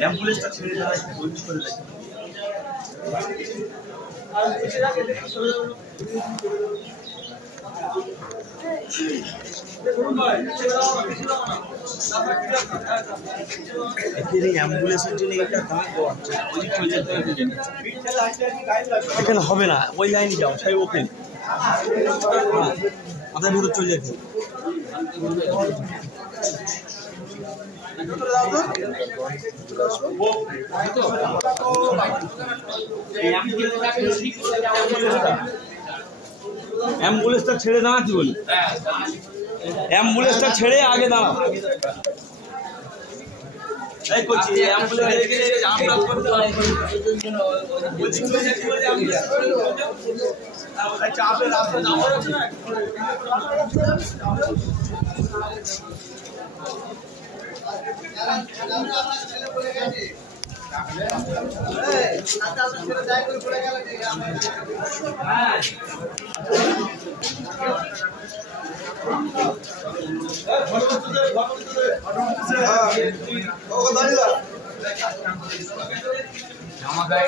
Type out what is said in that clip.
অ্যাম্বুলেন্সটা ছেড়ে দেওয়া বন্ধ করে দেয়। অ্যাম্বুলেন্সের জন্য এটা এখানে হবে না, ওই লাইনে যাও, সেই ওপেন মাথায় ভিতরে চলে যেতে। অ্যাম্বুলেন্সটা ছেড়ে দাঁড়াচ্ছি বলি, অ্যাম্বুলেন্সটা ছেড়ে আগে দাঁড়াও। এই করছি আমাদের